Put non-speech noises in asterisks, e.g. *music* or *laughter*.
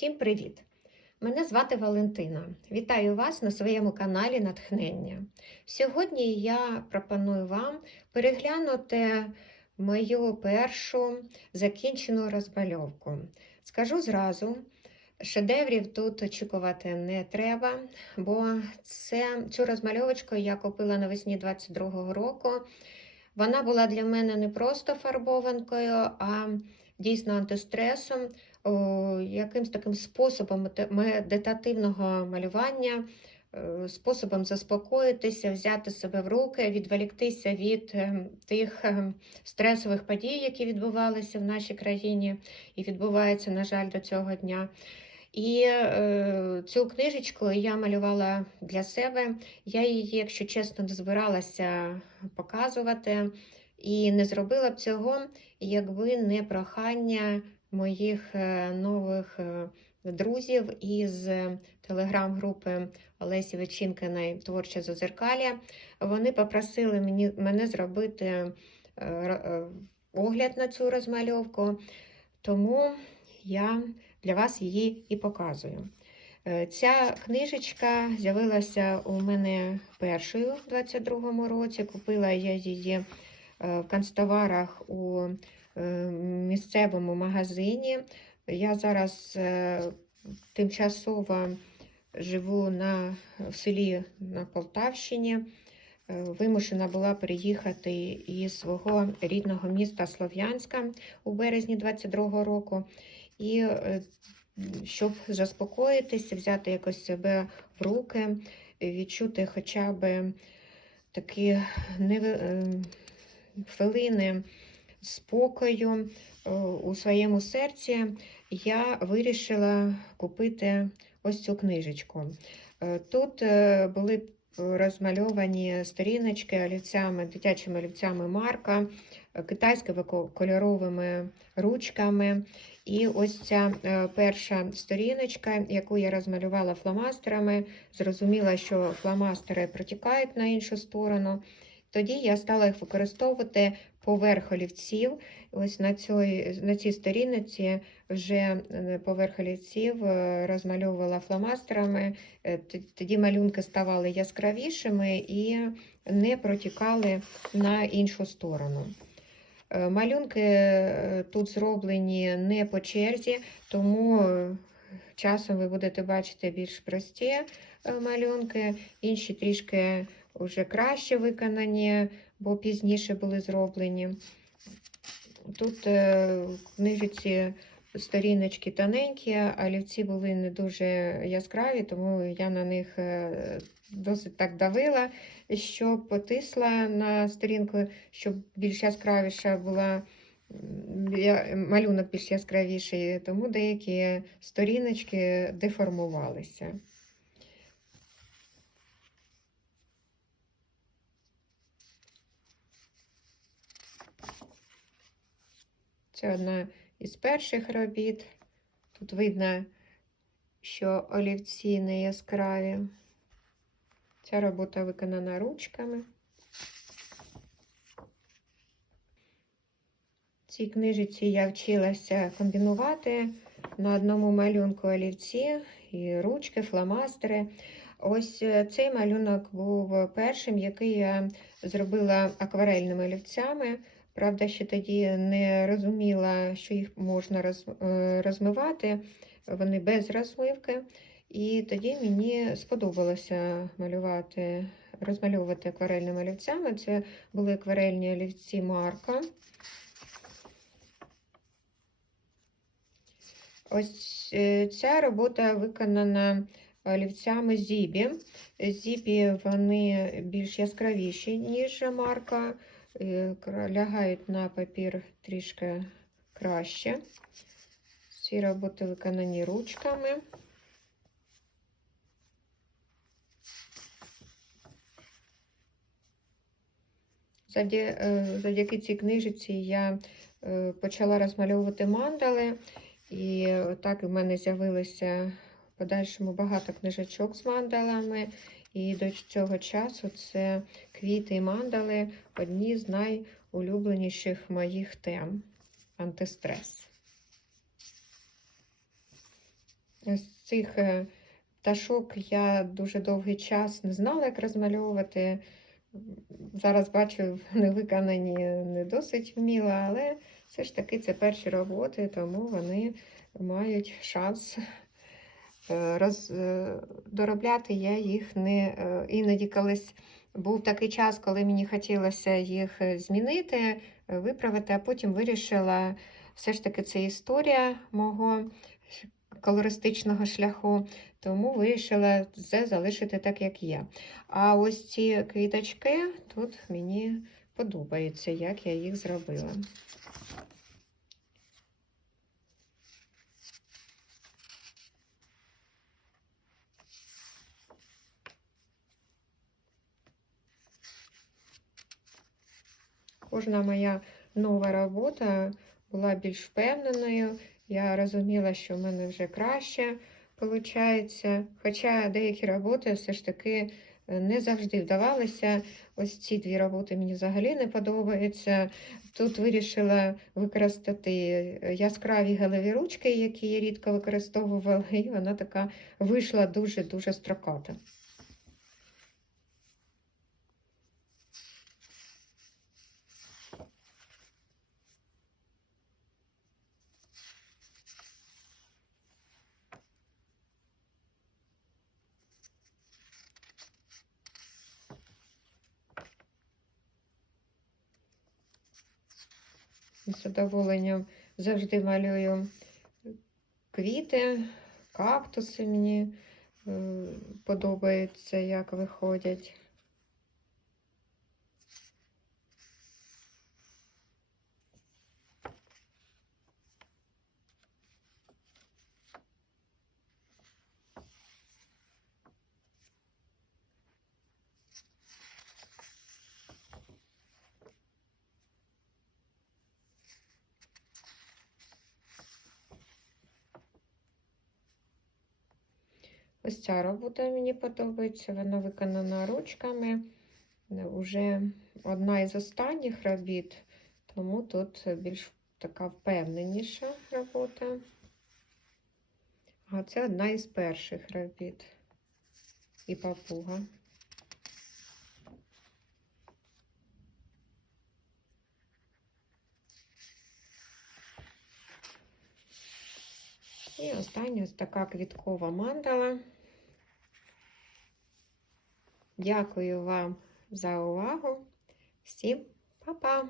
Всім привіт! Мене звати Валентина. Вітаю вас на своєму каналі Натхнення. Сьогодні я пропоную вам переглянути мою першу закінчену розмальовку. Скажу зразу, шедеврів тут очікувати не треба, бо це, цю розмальовочку я купила навесні 22-го року. Вона була для мене не просто фарбованкою, а дійсно антистресом якимсь таким способом медитативного малювання, е, способом заспокоїтися, взяти себе в руки, відволіктися від е, тих е, стресових подій, які відбувалися в нашій країні і відбуваються, на жаль, до цього дня. І е, цю книжечку я малювала для себе. Я її, якщо чесно, не збиралася показувати і не зробила б цього, якби не прохання моїх е, нових е, друзів із е, телеграм-групи Олесі Вечінкиної Творче Зазеркалля. Вони попросили мені, мене зробити огляд на цю розмальовку, тому я для вас її і показую. Ця книжечка з'явилася у мене першою в 22-му році. Купила я її в канцтоварах у місцевому магазині. Я зараз е, тимчасово живу на, в селі на Полтавщині. Е, Вимушена була переїхати із свого рідного міста Слов'янська у березні 22-го року. І е, щоб заспокоїтися, взяти якось себе в руки, відчути хоча б такі е, хвилини спокою е, у своєму серці, я вирішила купити ось цю книжечку. Е, Тут е, були розмальовані сторіночки олівцями, дитячими олівцями Марка, китайськими кольоровими ручками. І ось ця перша сторіночка, яку я розмалювала фломастерами, зрозуміла, що фломастери протікають на іншу сторону. Тоді я стала їх використовувати поверх олівців. Ось на цій, на цій сторінці вже е, поверх олівців е, розмальовувала фломастерами. Е, Тоді малюнки ставали яскравішими і не протікали на іншу сторону. Малюнки тут зроблені не по черзі, тому часом ви будете бачити більш прості малюнки, інші трішки вже краще виконані, бо пізніше були зроблені. Тут е, в книжці сторіночки тоненькі, а олівці були не дуже яскраві, тому я на них е, досить так давила, щоб потисла на сторінку, щоб більш яскравіша була малюнок більш яскравіший, тому деякі сторіночки деформувалися. Це одна із перших робіт. Тут видно, що олівці не яскраві. Ця робота виконана ручками. В цій книжиці я вчилася комбінувати на одному малюнку олівці і ручки, фломастери. Ось е, цей малюнок був першим, який я зробила акварельними олівцями. Правда, ще тоді не розуміла, що їх можна е, розмивати, вони без розмивки. І тоді мені сподобалося малювати, розмальовувати акварельними олівцями. Це були акварельні олівці Марка. Ось е, ця робота виконана олівцями Зібі. Зібі вони більш яскравіші, ніж Марка, лягають на папір трішки краще. Ці роботи виконані ручками. Е, Завдяки цій книжиці я е, почала розмальовувати мандали, і так в мене з'явилося в подальшому багато книжечок з мандалами. І до цього часу це квіти і мандали одні з найулюбленіших моїх тем антистрес. ось цих е, пташок я дуже довгий час не знала, як розмальовувати. Зараз бачу, *laughs* вони виконані не досить вміло, але все ж таки це перші роботи, тому вони мають шанс. Е, Роз... е, Доробляти я їх не е, іноді колись був такий час, коли мені хотілося їх змінити, виправити, а потім вирішила, все ж таки це історія мого колористичного шляху, тому вирішила це залишити так, як є. А ось ці квіточки тут мені подобається, як я їх зробила. Кожна моя нова робота була більш впевненою. Я розуміла, що в мене вже краще виходить. Хоча деякі роботи все ж таки е, не завжди вдавалися. Ось ці дві роботи мені взагалі не подобаються. Тут вирішила використати яскраві гелеві ручки, які я рідко використовувала, і вона така вийшла дуже-дуже строката. З задоволенням завжди малюю квіти, кактуси мені е, подобається, як виходять. Ось ця робота мені подобається, вона виконана ручками. Уже одна із останніх робіт, тому тут більш така впевненіша робота. А це одна із перших робіт і папуга. І остання ось така квіткова мандала. Дякую вам за увагу. Всім па-па!